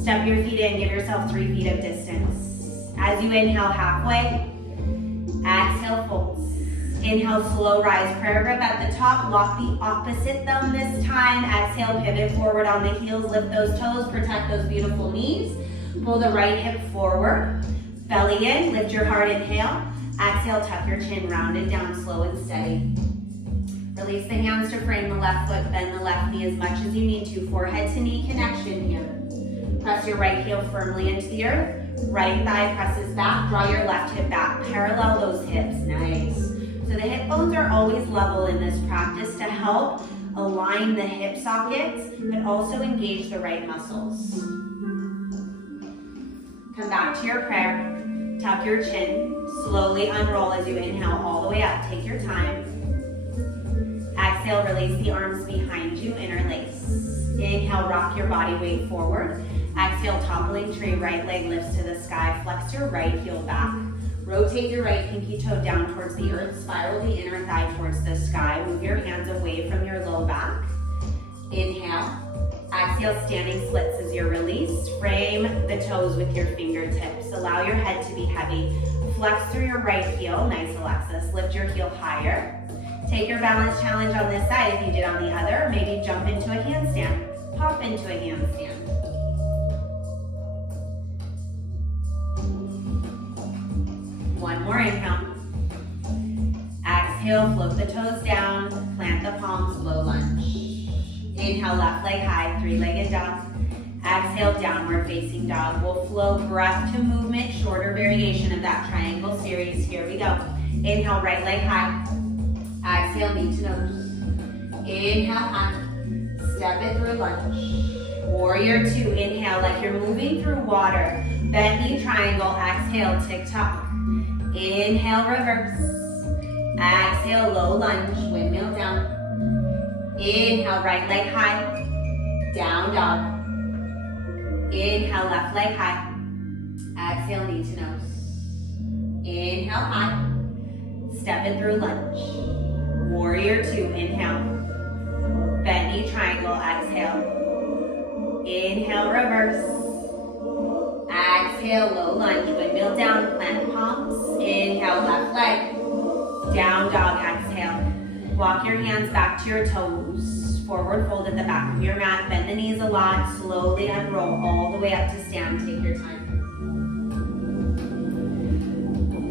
Step your feet in, give yourself 3 feet of distance. As you inhale halfway, exhale, folds. Inhale, slow rise, prayer grip at the top. Lock the opposite thumb this time. Exhale, pivot forward on the heels. Lift those toes, protect those beautiful knees. Pull the right hip forward. Belly in, lift your heart, inhale. Exhale, tuck your chin, round it down, slow and steady. Release the hands to frame the left foot, bend the left knee as much as you need to. Forehead to knee connection here. Press your right heel firmly into the earth. Right thigh presses back, draw your left hip back. Parallel those hips, nice. So the hip bones are always level in this practice to help align the hip sockets, but also engage the right muscles. Come back to your prayer. Tuck your chin. Slowly unroll as you inhale all the way up. Take your time. Exhale, release the arms behind you, interlace. Inhale, rock your body weight forward. Exhale, toppling tree, right leg lifts to the sky. Flex your right heel back. Rotate your right pinky toe down towards the earth. Spiral the inner thigh towards the sky. Move your hands away from your low back. Inhale. Exhale, standing splits as your release. Frame the toes with your fingertips. Allow your head to be heavy. Flex through your right heel. Nice, Alexis. Lift your heel higher. Take your balance challenge on this side if you did on the other. Maybe jump into a handstand. Pop into a handstand. One more inhale. Exhale, float the toes down, plant the palms, low lunge. Inhale, left leg high, 3-legged dog. Exhale, downward facing dog. We'll flow breath to movement, shorter variation of that triangle series. Here we go. Inhale, right leg high. Exhale, knee to nose. Inhale, high. Step it through lunge. Warrior two, inhale like you're moving through water. Bend knee triangle, exhale, tick-tock. Inhale, reverse. Exhale, low lunge, windmill down. Inhale, right leg high. Down dog. Inhale, left leg high. Exhale, knee to nose. Inhale, high. Step it through lunge. Warrior two, inhale. Bend knee triangle, exhale. Inhale, reverse. Exhale, low lunge, windmill down, plant palms. Inhale, left leg. Down dog, exhale. Walk your hands back to your toes. Forward fold at the back of your mat. Bend the knees a lot. Slowly unroll all the way up to stand. Take your time.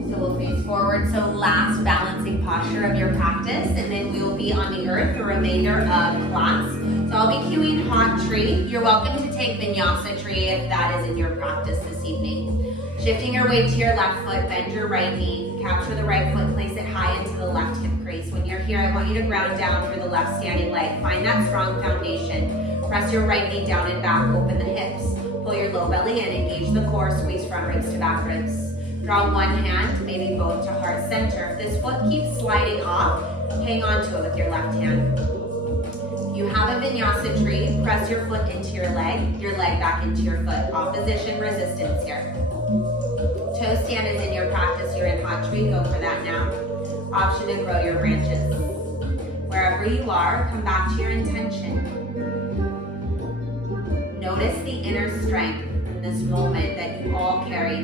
So we'll face forward. So last balancing posture of your practice, and then we will be on the earth the remainder of class. So I'll be cueing hot tree. You're welcome to take vinyasa tree if that is in your practice this evening. Shifting your weight to your left foot, bend your right knee. Capture the right foot, place it high into the left hip crease. When you're here, I want you to ground down through the left standing leg. Find that strong foundation. Press your right knee down and back, open the hips. Pull your low belly in, engage the core, squeeze front ribs to back ribs. Draw one hand, maybe both to heart center. If this foot keeps sliding off, hang on to it with your left hand. You have a vinyasa tree, press your foot into your leg back into your foot. Opposition, resistance here. Toe stand is in your practice, you're in hot tree, go for that now. Option to grow your branches. Wherever you are, come back to your intention. Notice the inner strength in this moment that you all carry.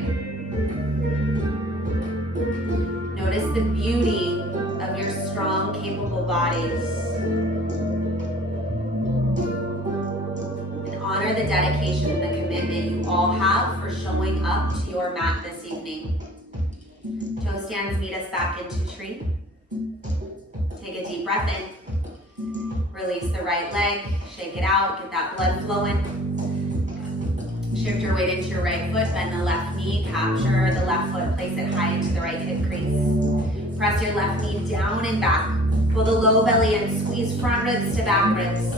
Notice the beauty of your strong, capable bodies. Honor the dedication and the commitment you all have for showing up to your mat this evening. Toe stands meet us back into tree. Take a deep breath in. Release the right leg, shake it out, get that blood flowing. Shift your weight into your right foot, bend the left knee, capture the left foot, place it high into the right hip crease. Press your left knee down and back. Pull the low belly in, squeeze front ribs to back ribs.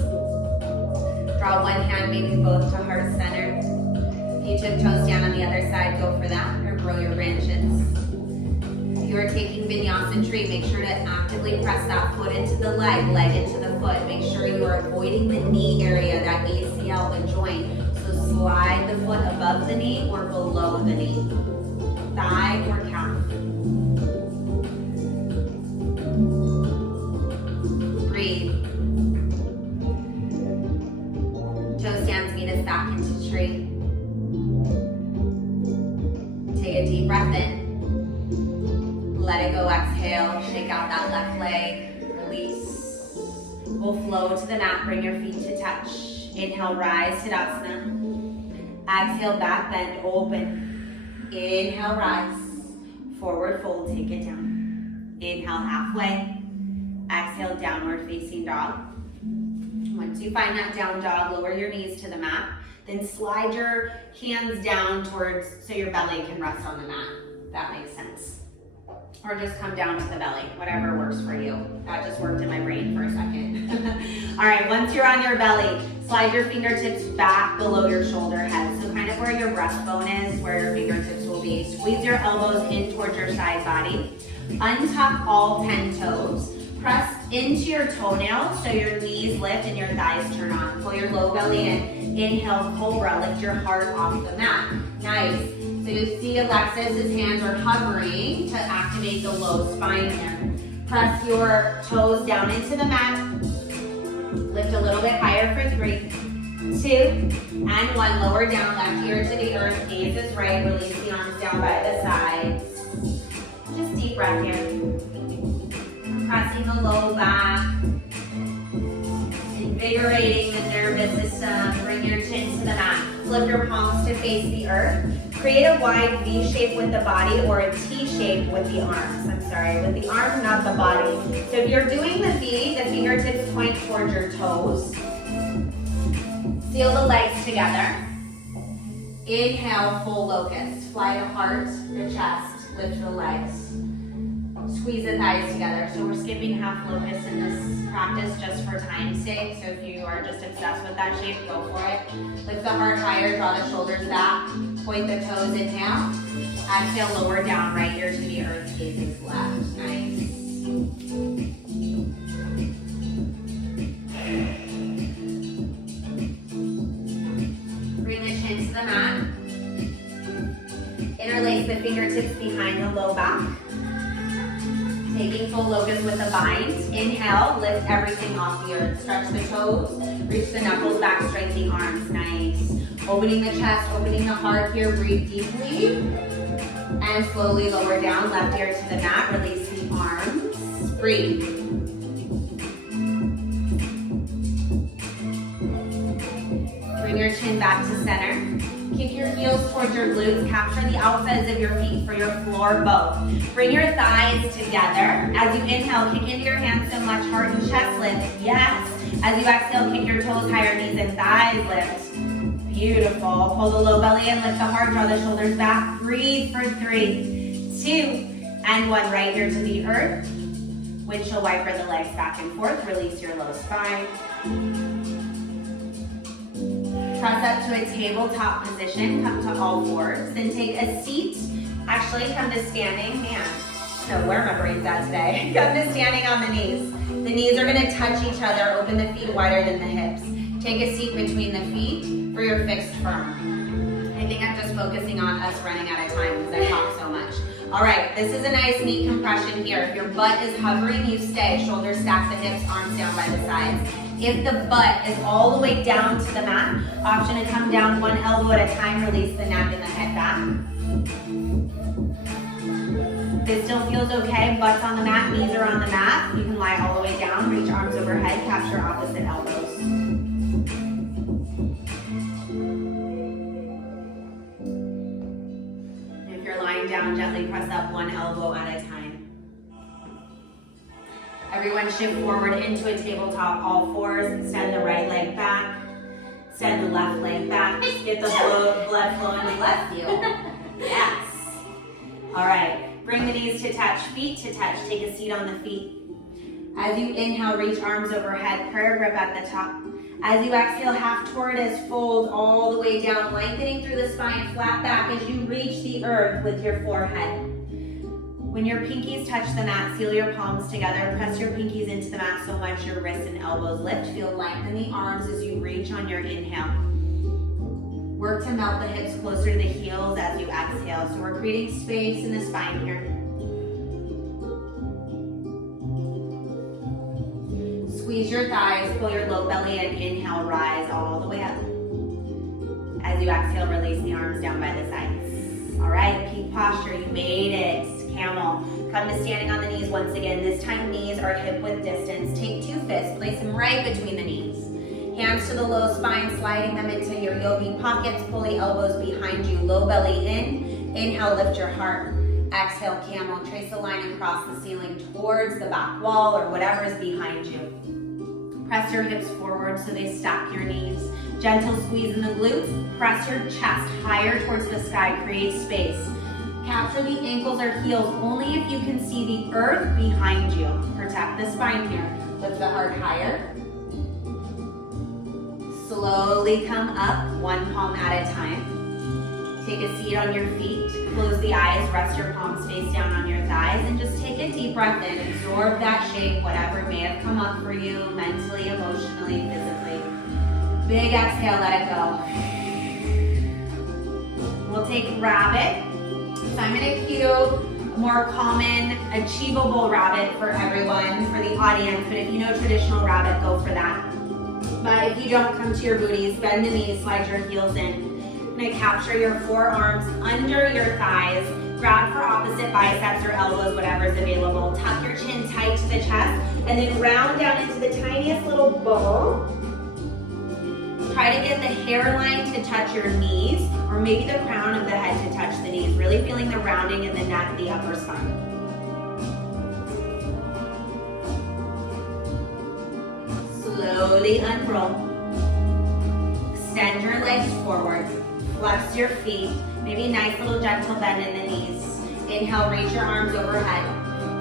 Draw one hand, maybe both to heart center. If you took toes down on the other side, go for that, or grow your branches. If you are taking vinyasa tree, make sure to actively press that foot into the leg into the foot. Make sure you are avoiding the knee area, that ACL, the joint. So slide the foot above the knee or below the knee. Thigh or calf. Breathe. Toe stands meet us back into tree. Take a deep breath in. Let it go, exhale. Shake out that left leg. Release. We'll flow to the mat. Bring your feet to touch. Inhale, rise, Tadasana. Exhale, back bend, open. Inhale, rise. Forward fold, take it down. Inhale, halfway. Exhale, downward facing dog. Once you find that down dog, lower your knees to the mat. Then slide your hands down towards, so your belly can rest on the mat. That makes sense. Or just come down to the belly, whatever works for you. That just worked in my brain for a second. All right, once you're on your belly, slide your fingertips back below your shoulder head. So kind of where your breastbone is, where your fingertips will be. Squeeze your elbows in towards your side body. Untuck all 10 toes. Press into your toenails so your knees lift and your thighs turn on. Pull your low belly in. Inhale, cobra. Lift your heart off the mat. Nice. So you see Alexis's hands are hovering to activate the low spine here. Press your toes down into the mat. Lift a little bit higher for 3, 2, and 1. Lower down, left ear to the earth. Gaze is right. Release the arms down by the sides. Just deep breath here. Pressing the low back, invigorating the nervous system. Bring your chin to the mat. Flip your palms to face the earth. Create a wide V shape with the body or a T shape with the arms. With the arms, not the body. So if you're doing the V, the fingertips point towards your toes. Seal the legs together. Inhale, full locust. Fly the heart, the chest, lift the legs. Squeeze the thighs together. So we're skipping half locust in this practice just for time's sake. So if you are just obsessed with that shape, go for it. Lift the heart higher, draw the shoulders back, point the toes, inhale. Exhale, lower down, right ear to the earth, gaze left. Nice. Bring the chin to the mat. Interlace the fingertips behind the low back. Taking full locust with a bind. Inhale, lift everything off the earth. Stretch the toes, reach the knuckles back, straighten the arms. Nice. Opening the chest, opening the heart here. Breathe deeply. And slowly lower down, left ear to the mat. Release the arms. Breathe. Bring your chin back to center. Kick your heels towards your glutes. Capture the outsides of your feet for your floor both. Bring your thighs together. As you inhale, kick into your hands so much, heart and chest lift. Yes. As you exhale, kick your toes higher, knees and thighs lift. Beautiful. Pull the low belly in, lift the heart, draw the shoulders back. Breathe for 3, 2, and 1. Right ear to the earth. Windshield wiper the legs back and forth. Release your low spine. Press up to a tabletop position, come to all fours, then take a seat. Actually, come to standing, man. No, where am I brains at today? Come to standing on the knees. The knees are gonna touch each other, open the feet wider than the hips. Take a seat between the feet for your fixed firm. I think I'm just focusing on us running out of time because I talk so much. All right, this is a nice knee compression here. If your butt is hovering, you stay. Shoulders stack the hips, arms down by the sides. If the butt is all the way down to the mat, option to come down one elbow at a time, release the neck and the head back. This still feels okay, butt's on the mat, knees are on the mat. You can lie all the way down, reach arms overhead, capture opposite elbows. If you're lying down, gently press up one elbow at a time. Everyone shift forward into a tabletop, all fours. Extend the right leg back. Extend the left leg back. Get the blood flowing to the left heel. Yes. All right. Bring the knees to touch, feet to touch. Take a seat on the feet. As you inhale, reach arms overhead. Prayer grip at the top. As you exhale, half tortoise, fold all the way down, lengthening through the spine, flat back as you reach the earth with your forehead. When your pinkies touch the mat, seal your palms together. Press your pinkies into the mat so much your wrists and elbows lift. Feel lengthen the arms as you reach on your inhale. Work to melt the hips closer to the heels as you exhale. So we're creating space in the spine here. Squeeze your thighs, pull your low belly in. Inhale, rise all the way up. As you exhale, release the arms down by the sides. All right, peak posture, you made it. Camel. Come to standing on the knees once again. This time knees are hip width distance. Take 2 fists, place them right between the knees. Hands to the low spine, sliding them into your yogi pockets. Pull the elbows behind you. Low belly in. Inhale, lift your heart. Exhale, camel. Trace a line across the ceiling towards the back wall or whatever is behind you. Press your hips forward so they stack your knees. Gentle squeeze in the glutes. Press your chest higher towards the sky. Create space. Capture the ankles or heels only if you can see the earth behind you. Protect the spine here. Lift the heart higher. Slowly come up, one palm at a time. Take a seat on your feet. Close the eyes, rest your palms face down on your thighs, and just take a deep breath in. Absorb that shape, whatever may have come up for you, mentally, emotionally, physically. Big exhale, let it go. We'll take rabbit. So I'm gonna cue a more common, achievable rabbit for everyone, for the audience, but if you know traditional rabbit, go for that. But if you don't, come to your booties, bend the knees, slide your heels in. I'm gonna capture your forearms under your thighs, grab for opposite biceps or elbows, whatever is available. Tuck your chin tight to the chest, and then round down into the tiniest little ball. Try to get the hairline to touch your knees, or maybe the crown of the head to touch the knees, really feeling the rounding in the neck, the upper spine. Slowly unroll. Extend your legs forward. Flex your feet. Maybe a nice little gentle bend in the knees. Inhale, reach your arms overhead.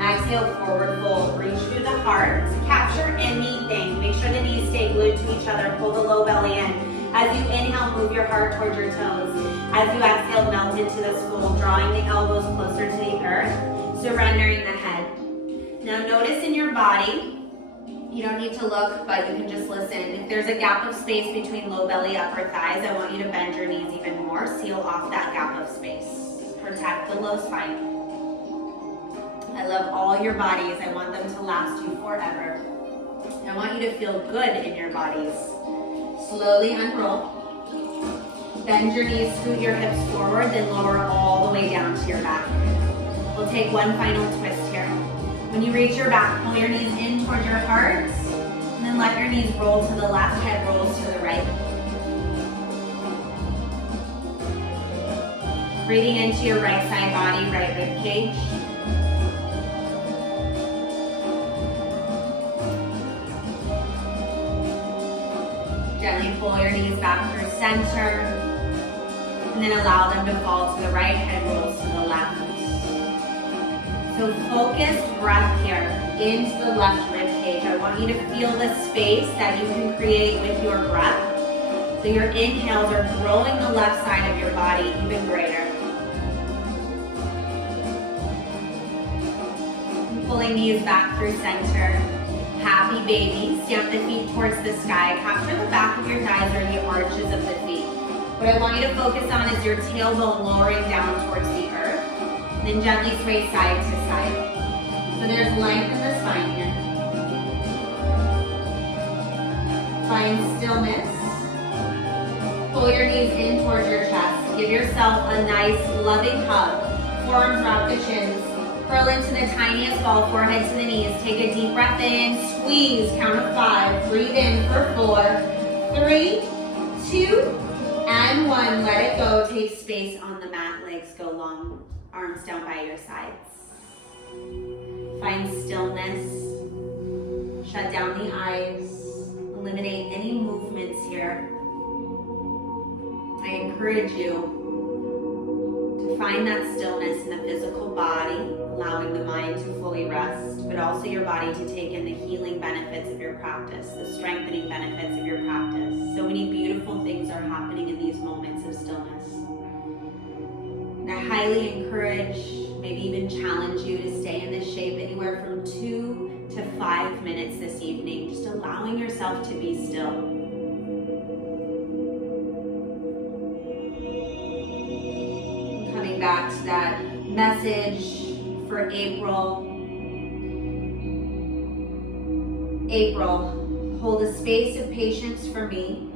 Exhale, forward fold. Reach through the heart. Capture anything. Make sure the knees stay glued to each other. Pull the low belly in. As you inhale, move your heart towards your toes. As you exhale, melt into this fold, drawing the elbows closer to the earth, surrendering the head. Now notice in your body, you don't need to look, but you can just listen. If there's a gap of space between low belly, upper thighs, I want you to bend your knees even more. Seal off that gap of space. Protect the low spine. I love all your bodies. I want them to last you forever. I want you to feel good in your bodies. Slowly unroll. Bend your knees, scoot your hips forward, then lower all the way down to your back. We'll take one final twist here. When you reach your back, pull your knees in toward your heart, and then let your knees roll to the left, head rolls to the right. Breathing into your right side body, right rib cage. Gently pull your knees back through center, and then allow them to fall to the right, head rolls to the left. So focused breath here into the left rib cage. I want you to feel the space that you can create with your breath. So your inhales are growing the left side of your body even greater. Pulling knees back through center. Happy baby. Stamp the feet towards the sky. Capture the back of your thighs or the arches of the feet. What I want you to focus on is your tailbone lowering down towards the earth. And then gently sway side to side. So there's length in the spine here. Find stillness. Pull your knees in towards your chest. Give yourself a nice loving hug. Forearms wrap the chins. Curl into the tiniest ball, forehead to the knees. Take a deep breath in, squeeze, count of 5. Breathe in for 4, 3, 2, and 1. Let it go. Take space on the mat. Legs go long. Arms down by your sides. Find stillness. Shut down the eyes. Eliminate any movements here. I encourage you to find that stillness in the physical body, allowing the mind to fully rest, but also your body to take in the healing benefits of your practice, the strengthening benefits of your practice. So many beautiful things are happening in these moments of stillness. And I highly encourage, maybe even challenge you to stay in this shape anywhere from 2 to 5 minutes this evening, just allowing yourself to be still. Coming back to that message for April. April, hold a space of patience for me.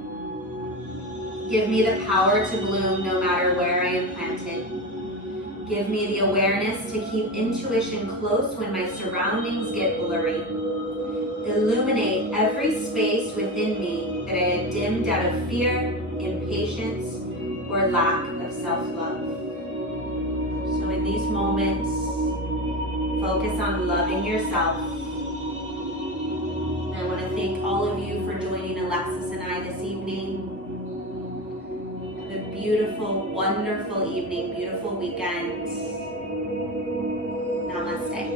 Give me the power to bloom no matter where I am planted. Give me the awareness to keep intuition close when my surroundings get blurry. Illuminate every space within me that I had dimmed out of fear, impatience, or lack of self-love. So in these moments, focus on loving yourself. And I want to thank all of you for joining Alexis and I this evening. Have a beautiful, wonderful evening, beautiful weekend. Namaste.